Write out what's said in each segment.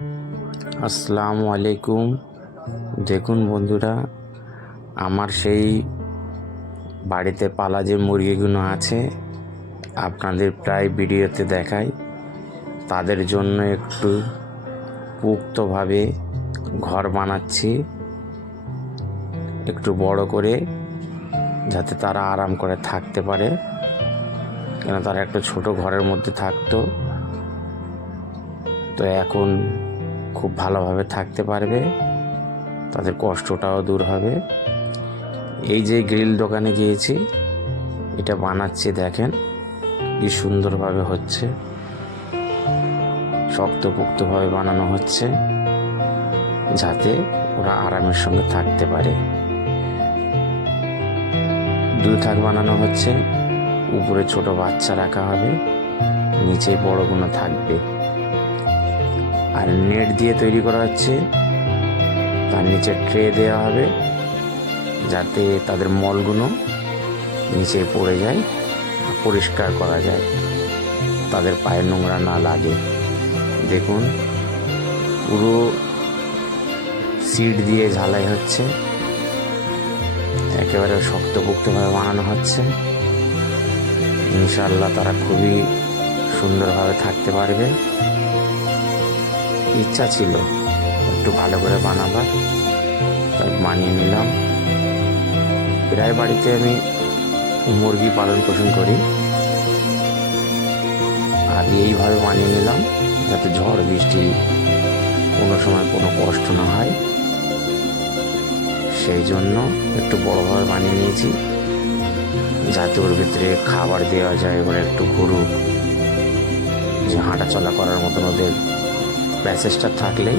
আসসালামু আলাইকুম। দেখুন বন্ধুরা, আমার সেই বাড়িতে পালা যে মুরগিগুলো আছে আপনাদের প্রায় ভিডিওতে দেখাই, তাদের জন্য একটু পুক্তভাবে ঘর বানাচ্ছি, একটু বড় করে, যাতে তারা আরাম করে থাকতে পারে। কেন তারা একটা ছোট ঘরের মধ্যে থাকতো, তো এখন খুব ভালোভাবে থাকতে পারবে, তাদের কষ্টটাও দূর হবে। এই যে গ্রিল দোকানে গিয়েছি, এটা বানাচ্ছি, দেখেন কি সুন্দরভাবে হচ্ছে, শক্তপোক্তভাবে বানানো হচ্ছে যাতে ওরা আরামের সঙ্গে থাকতে পারে। দুই থাক বানানো হচ্ছে, উপরে ছোট বাচ্চা রাখা হবে, নিচে বড়গুলো থাকবে। আর নেট দিয়ে তৈরি করা হচ্ছে, তার নিচে ট্রে দেওয়া হবে যাতে তাদের মলগুলো নিচে পড়ে যায়, পরিষ্কার করা যায়, তাদের পায়ে নোংরা না লাগে। দেখুন, পুরো সিট দিয়ে ঝালাই হচ্ছে, একেবারে শক্তপোক্তভাবে বানানো হচ্ছে। ইনশাআল্লাহ তারা খুবই সুন্দরভাবে থাকতে পারবে। ইচ্ছা ছিল একটু ভালো করে বানাবার, তাই বানিয়ে নিলাম। প্রায় বাড়িতে আমি মুরগি পালন পোষণ করি, আর এইভাবে বানিয়ে নিলাম যাতে ঝড় বৃষ্টি কোনো সময় কোনো কষ্ট না হয়, সেই জন্য একটু বড়োভাবে বানিয়ে নিয়েছি, যাতে ওর ভিতরে খাবার দেওয়া যায়, ওরা একটু ঘুরুক, যে হাঁটা চলা করার মতন ওদের প্যাসেজটা থাকলেই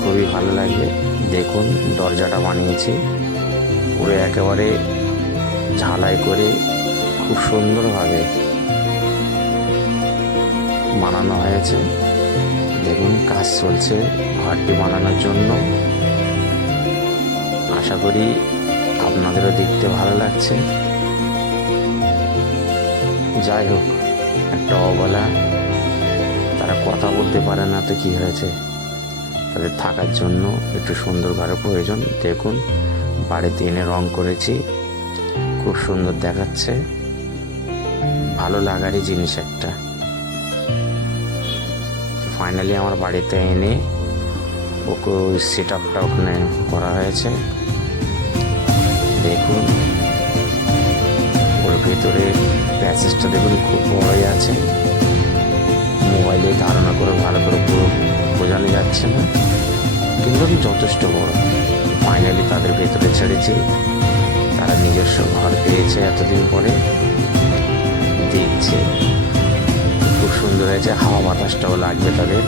খুবই ভালো লাগবে। দেখুন, দরজাটা বানিয়েছি পুরো একেবারে ঝালাই করে খুব সুন্দরভাবে বানানো হয়েছে। দেখুন, কাজ চলছে ঘরটি বানানোর জন্য। আশা করি আপনাদেরও দেখতে ভালো লাগছে। যাই হোক, একটা অবলা, তারা কথা বলতে পারে না, তো কি হয়েছে, তাদের থাকার জন্য একটু সুন্দর ঘরের প্রয়োজন। দেখুন, বাড়িতে এনে রং করেছি, খুব সুন্দর দেখাচ্ছে, ভালো লাগারই জিনিস একটা। ফাইনালি আমার বাড়িতে এনে ওকে সেট আপটা ওখানে করা হয়েছে। দেখুন, ওর ভেতরে প্যাসেজটা দেখুন খুব বড়ই আছে, মোবাইলে ধারণা করে ভালো করে পুরো বোঝানো যাচ্ছে না, কিন্তু যথেষ্ট বড়। ফাইনালি তাদের ভেতরে ছেড়েছি, তারা নিজস্ব ঘর পেয়েছে এতদিন পরে, দেখছে খুব সুন্দর হয়েছে। হাওয়া বাতাসটাও লাগবে তাদের,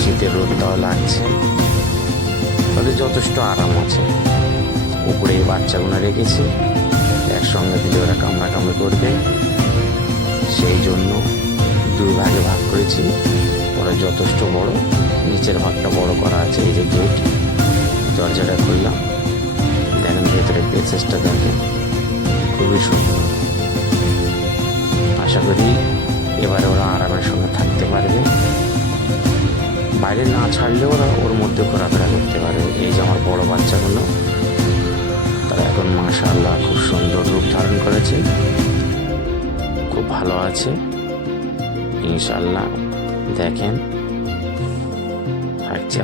শীতের রোদটাও লাগছে, তাদের যথেষ্ট আরাম আছে। উপরে এই বাচ্চাগুলো রেখেছি, একসঙ্গে দিলে ওরা কামড়াকামড়ি করবে, সেই জন্য দুই ভাগে ভাগ করেছি। ওরা যথেষ্ট বড়, নিচের ভাগটা বড় করা আছে। এই যে গেট, দরজাটা খুললাম, দেখেন ভেতরে প্যাসেজটা দেখেন, খুবই সুন্দর। আশা করি এবারে ওরা আরামের সঙ্গে থাকতে পারবে, বাইরে না ছাড়লেও ওরা ওর মধ্যে ঘোরাফেরা করতে পারবে। এই যে আমার বড় বাচ্চাগুলো, তারা এখন মাশাআল্লাহ খুব সুন্দর রূপ ধারণ করেছে, খুব ভালো আছে ইনশাআল্লাহ। দেখেন, থাকছে।